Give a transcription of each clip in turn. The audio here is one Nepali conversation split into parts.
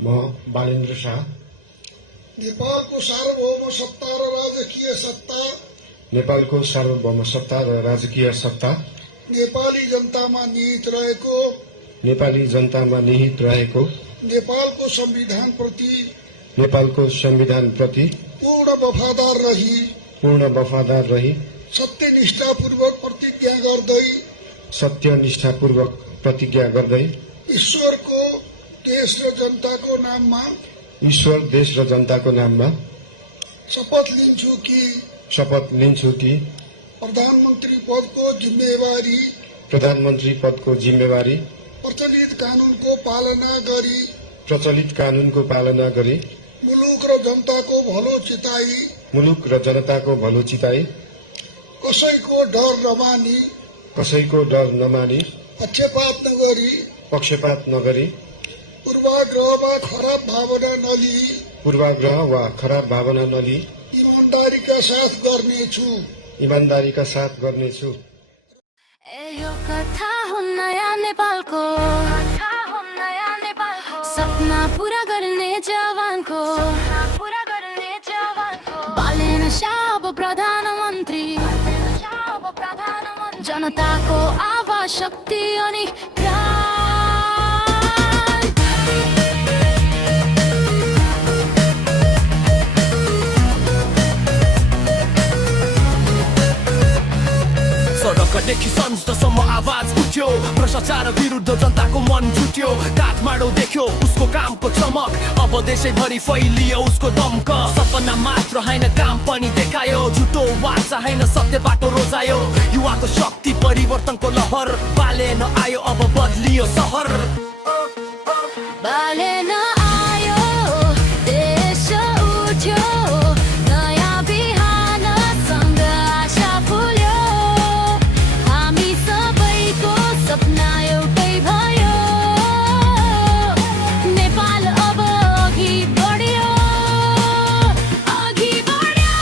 म बालेन्द्र शाह नेपालको सार्वभौम सत्ता र राजकीय सत्ता नेपालको सार्वभौम सत्ता र राजकीय सत्ता नेपाली जनतामा निहित रहेको नेपाली जनतामा निहित रहेको नेपालको संविधान प्रति पूर्ण वफादार रही सत्यनिष्ठापूर्वक प्रतिज्ञा गर्दै ईश्वर देश र जनताको नाममा शपथ लिन्छु कि प्रधानमन्त्री पदको जिम्मेवारी प्रचलित कानूनको पालना गरी मुलुक र जनताको भलो चिताई कसैको डर नमानी पक्षपात नगरी पूर्वाग्रह वा खराब भावना नलिई इमानदारीका साथ गर्नेछु। यो कथा हो नयाँ नेपालको सपना पूरा गर्ने जवानको बालेन्द्र शाह अब प्रधानमन्त्री जनताको आवाज शक्ति अनि सडकदेखि संसदसम्म आवाज उठ्यो, भ्रष्टाचार विरुद्ध जनताको मन जुट्यो। काठमाडौँ देख्यो उसको कामको चमक, अब देशैभरि फैलियो उसको दमक। सपना मात्र हैन काम पनि देखायो, झुटो वाचा हैन सत्य बाटो रोजायो। युवाको शक्ति परिवर्तनको लहर बालेन आयो, अब बदलियो सहर। बालेन आयो, देश उठ्यो, नयाँ बिहानसँग आशा फुल्यो। हामी सबैको सपना एउटै भयो, नेपाल अब अघि बढ्यो, अघि बढ्यो।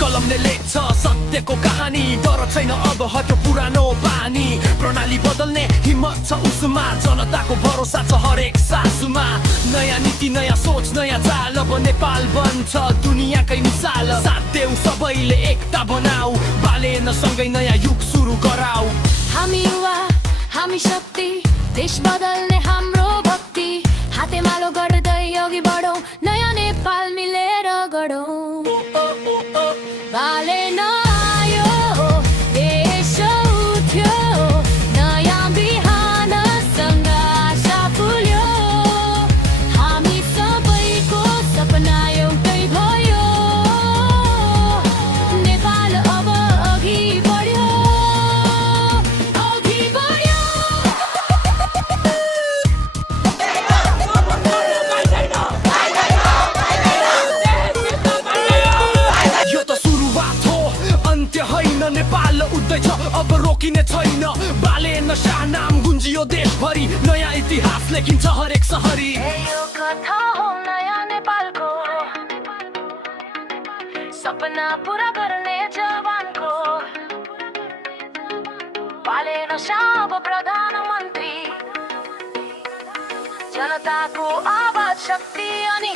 कलमले लेख्छ सत्यको कहानी, डर छैन अब हट्यो पुरानो बानी। प्रणाली बदल्ने हिम्मत छ उसमा, जनताको भरोसा छ हरेक सासुमा। नयाँ नीति नयाँ सोच नयाँ चाल, अब नेपाल बन्छ दुनियाँकै मिसाल। साथ देऊ सबैले एकता बनाऊ, बालेन सँगै नयाँ युग सुरु गराऊ। हामी युवा हामी शक्ति, देश बदल्ने हाम्रो भक्ति। हातेमालो गर्दै अघि बढौँ, नयाँ नेपाल मिलेर गढौँ। बालेन आयो, देश उठ्यो, नयाँ बिहानसँग आशा फुल्यो। हामी सबैको सपना एउटै भयो, नेपाल अब अघि बढ्यो, अघि बढ्यो। यो त सुरुवात हो, अन्त्य होइन। नेपाल उठ्दैछ अब रोकिने छैन। बालेन शाह नाम गुन्जियो देशभरि, नयाँ इतिहास लेखिन्छ हरेक सहरी। यो कथा हो नयाँ नेपालको सपना पूरा गर्ने जवानको बालेन शाह अब प्रधानमन्त्री जनताको आवाज शक्ति अनि